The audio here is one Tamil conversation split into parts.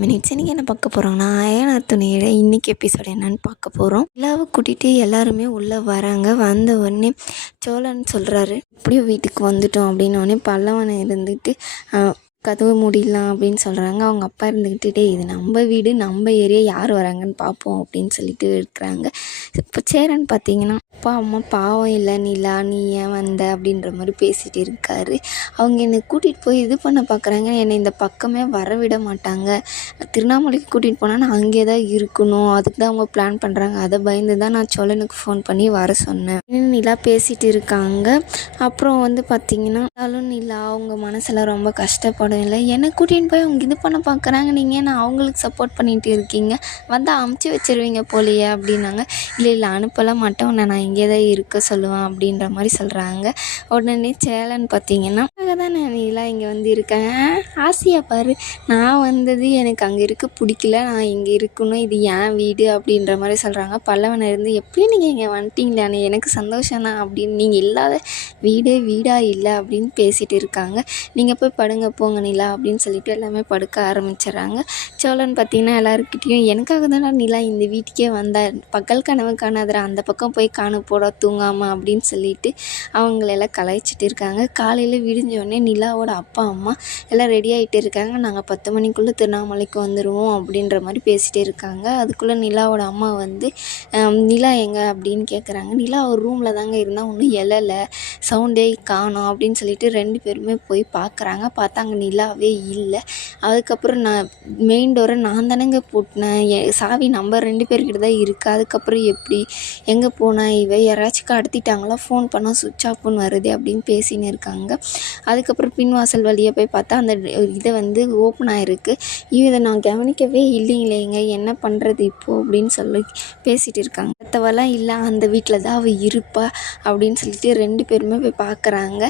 மினிட்ஸ் இன்றைக்கி என்ன பார்க்க போகிறோம்னா, அயனார் துணையோட இன்றைக்கி எபிசோட் என்னன்னு பார்க்க போகிறோம். நிலாவை கூட்டிகிட்டு எல்லாருமே உள்ளே வராங்க. வந்த உடனே சோழன் சொல்கிறாரு, எப்படியும் வீட்டுக்கு வந்துட்டோம் அப்படின்னோடனே பல்லவனை இருந்துட்டு கதவு மூடிடலாம் அப்படின்னு சொல்கிறாங்க. அவங்க அப்பா இருந்துக்கிட்டே இது நம்ம வீடு நம்ம ஏரியா யார் வராங்கன்னு பார்ப்போம் அப்படின்னு சொல்லிட்டு இருக்கிறாங்க. இப்போ சேரன் பார்த்தீங்கன்னா அப்பா அம்மா பாவம் இல்லை நிலா நீ ஏன் வந்த அப்படின்ற மாதிரி பேசிகிட்டு இருக்காரு. அவங்க என்னை கூட்டிகிட்டு போய் இது பண்ண பார்க்குறாங்க, என்னை இந்த பக்கமே வரவிட மாட்டாங்க. திருவண்ணாமலைக்கு கூட்டிகிட்டு போனால் நான் அங்கே தான் இருக்கணும், அதுக்கு தான் அவங்க பிளான் பண்ணுறாங்க. அதை பயந்து தான் நான் சோழனுக்கு ஃபோன் பண்ணி வர சொன்னேன். நிலா பேசிகிட்டு இருக்காங்க. அப்புறம் பார்த்திங்கன்னா நிலா அவங்க மனசில் ரொம்ப கஷ்டப்படும். இல்லை என்னை கூட்டிகிட்டு போய் அவங்க இது பண்ண பார்க்குறாங்க, நீங்கள் நான் அவங்களுக்கு சப்போர்ட் பண்ணிகிட்டு இருக்கீங்க, வந்தால் அமுச்சு வச்சிருவீங்க போலையே அப்படின்னாங்க. இல்லை அனுப்பலாம் மாட்டேன், உன்னை நான் இங்கே தான் இருக்க சொல்லுவேன் அப்படின்ற மாதிரி சொல்கிறாங்க. உடனே சேலன் பார்த்தீங்கன்னா தான் நான் நிலா இங்கே இருக்கேன், ஆசையாக பாரு, நான் வந்தது எனக்கு அங்கே இருக்க பிடிக்கல, நான் இங்கே இருக்கணும், இது என் வீடு அப்படின்ற மாதிரி சொல்கிறாங்க. பல்லவனை இருந்து எப்படியும் நீங்கள் இங்கே வந்துட்டீங்களானே எனக்கு சந்தோஷம் தான் அப்படின்னு, நீங்கள் இல்லாத வீடாக இல்லை அப்படின்னு பேசிகிட்டு இருக்காங்க. நீங்கள் போய் படுங்க போங்க நிலா அப்படின்னு சொல்லிட்டு எல்லாமே படுக்க ஆரம்பிச்சிடுறாங்க. சோழன் பார்த்திங்கன்னா எல்லாருக்கிட்டேயும் எனக்காக தானே நிலா இந்த வீட்டுக்கே வந்தார், பகல் கனவு காணாதரா, அந்த பக்கம் போய் காண போட தூங்காமல் அப்படின்னு சொல்லிட்டு அவங்களெல்லாம் கலாய்ச்சிட்டு இருக்காங்க. காலையில் விடிஞ்சோடனே நிலாவோட அப்பா அம்மா எல்லாம் ரெடி ஆகிட்டு இருக்காங்க. நாங்கள் 10 மணிக்குள்ளே திருவண்ணாமலைக்கு வந்துடுவோம் அப்படின்ற மாதிரி பேசிகிட்டே இருக்காங்க. அதுக்குள்ளே நிலாவோட அம்மா நிலா எங்கே அப்படின்னு கேட்குறாங்க. நிலா ஒரு ரூமில் தாங்க இருந்தால் ஒன்றும் எழலை, சவுண்டே காணோம் அப்படின்னு சொல்லிட்டு 2 பேருமே போய் பார்க்குறாங்க. பார்த்தா அங்கே நிலாவே இல்லை. அதுக்கப்புறம் நான் மெயின் டோரை நான் தானேங்க பூட்டினேன், சாவி நம்ம 2 பேர்கிட்ட தான் இருக்குது, அதுக்கப்புறம் எப்படி எங்கே போனால் யாராச்சும் கடத்திட்டாங்களா, ஃபோன் பண்ணால் சுவிட்ச் ஆஃப்னு வருது அப்படின்னு பேசின்னு இருக்காங்க. அதுக்கப்புறம் பின்வாசல் வழியாக போய் பார்த்தா அந்த இதை ஓப்பன் ஆகிருக்கு. இதை நான் கவனிக்கவே இல்லைங்களேங்க, என்ன பண்ணுறது இப்போது அப்படின்னு சொல்லி பேசிகிட்டு இருக்காங்க. மற்றவெல்லாம் இல்லை அந்த வீட்டில் தான் அவள் இருப்பா அப்படின்னு சொல்லிட்டு 2 பேருமே போய் பார்க்குறாங்க.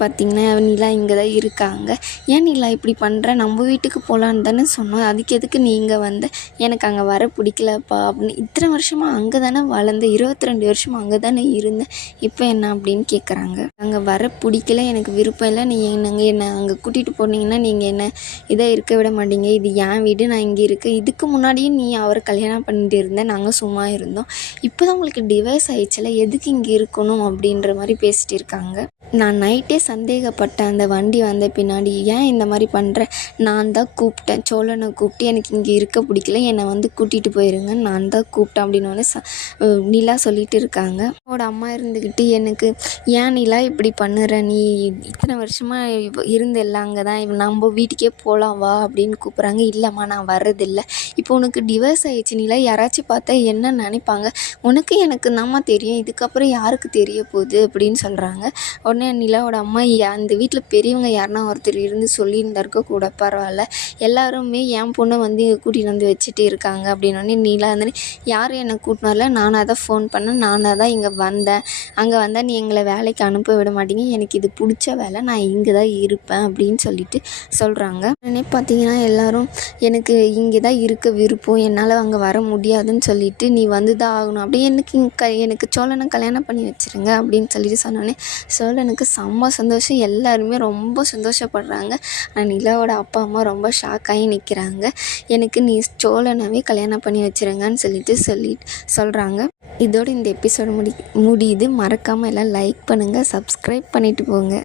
பார்த்திங்கன்னா நிலா இங்கே தான் இருக்காங்க. ஏன் நிலா இப்படி பண்ணுற, நம்ம வீட்டுக்கு போகலான்னு தானே சொன்னோம், அதுக்கு எதுக்கு நீங்கள் எனக்கு அங்கே வர பிடிக்கலப்பா அப்படின்னு, இத்தனை வருஷமாக அங்கே தானே வளர்ந்த, 22 வருஷமாக அங்கே தானே இருந்தேன், இப்போ என்ன அப்படின்னு கேட்குறாங்க. அங்கே வர பிடிக்கல, எனக்கு விருப்பம் இல்லை, நீங்கள் என்னை அங்கே கூட்டிகிட்டு போனீங்கன்னா நீங்கள் என்ன இதை இருக்க விட மாட்டீங்க, இது என் வீடு, நான் இங்கே இருக்கேன், இதுக்கு முன்னாடியும் நீ அவரை கல்யாணம் பண்ணிட்டு இருந்தேன், நாங்கள் சும்மா இருந்தோம், இப்போ தான் உங்களுக்கு டிவைஸ் ஆயிடுச்சுல, எதுக்கு இங்கே இருக்கணும் அப்படின்ற மாதிரி பேசிகிட்டு இருக்காங்க. நான் நைட்டே சந்தேகப்பட்டேன், அந்த வண்டி வந்த பின்னாடி ஏன் இந்த மாதிரி பண்ணுற, நான் தான் கூப்பிட்டேன், சோழனை கூப்பிட்டு எனக்கு இங்கே இருக்க பிடிக்கல, என்னை கூட்டிகிட்டு போயிருங்க, நான் தான் கூப்பிட்டேன் அப்படின்னோடனே நிலா சொல்லிட்டு இருக்காங்க. அவனோட அம்மா இருந்துக்கிட்டு எனக்கு ஏன் நிலா இப்படி பண்ணுற, நீ இத்தனை வருஷமாக இருந்தெல்ல அங்கே தான், நம்ம வீட்டுக்கே போகலாம் வா அப்படின்னு கூப்பிட்றாங்க. இல்லைம்மா நான் வர்றதில்லை, இப்போ உனக்கு டிவோர்ஸ் ஆகிடுச்சு நிலா, யாராச்சும் பார்த்தா என்ன நினைப்பாங்க, உனக்கு எனக்கு தாம்மா தெரியும், இதுக்கப்புறம் யாருக்கு தெரிய போகுது அப்படின்னு சொல்கிறாங்க. உடனே நிலாவோட அம்மா அந்த வீட்டில் பெரியவங்க யாருன்னா ஒருத்தர் இருந்து சொல்லியிருந்தாருக்க கூட பரவாயில்ல, எல்லாருமே என் பொண்ணை கூட்டிகிட்டு வச்சுட்டு இருக்காங்க அப்படின்னோடனே நிலா யாரும் என்னை கூட்டினார்ல, நானாக தான் ஃபோன் பண்ணேன், நானாக தான் இங்கே வந்தேன், அங்கே வந்தால் நீ எங்களை வேலைக்கு அனுப்ப விட மாட்டீங்க, எனக்கு இது பிடிச்ச வேலை, நான் இங்கே தான் இருப்பேன் அப்படின்னு சொல்லிட்டு சொல்கிறாங்க. உடனே பார்த்தீங்கன்னா எல்லோரும் எனக்கு இங்கே தான் இருக்க விருப்பம், என்னால் அங்கே வர முடியாதுன்னு சொல்லிட்டு நீ தான் ஆகணும், அப்படியே எனக்கு சோழனை கல்யாணம் பண்ணி வச்சுருங்க அப்படின்னு சொல்லிட்டு சொன்னோன்னே சோழனுக்கு செம்ம சந்தோஷம், எல்லாருமே ரொம்ப சந்தோஷப்படுறாங்க. ஆனால் நிலாவோட அப்பா அம்மா ரொம்ப ஷாக்காகி நிற்கிறாங்க. எனக்கு நீ சோழனவே கல்யாணம் பண்ணி வச்சுருங்கன்னு சொல்கிறாங்க. இதோடு இந்த எபிசோடு முடியுது. மறக்காமல் எல்லாம் லைக் பண்ணுங்கள், சப்ஸ்கிரைப் பண்ணிவிட்டு போங்க.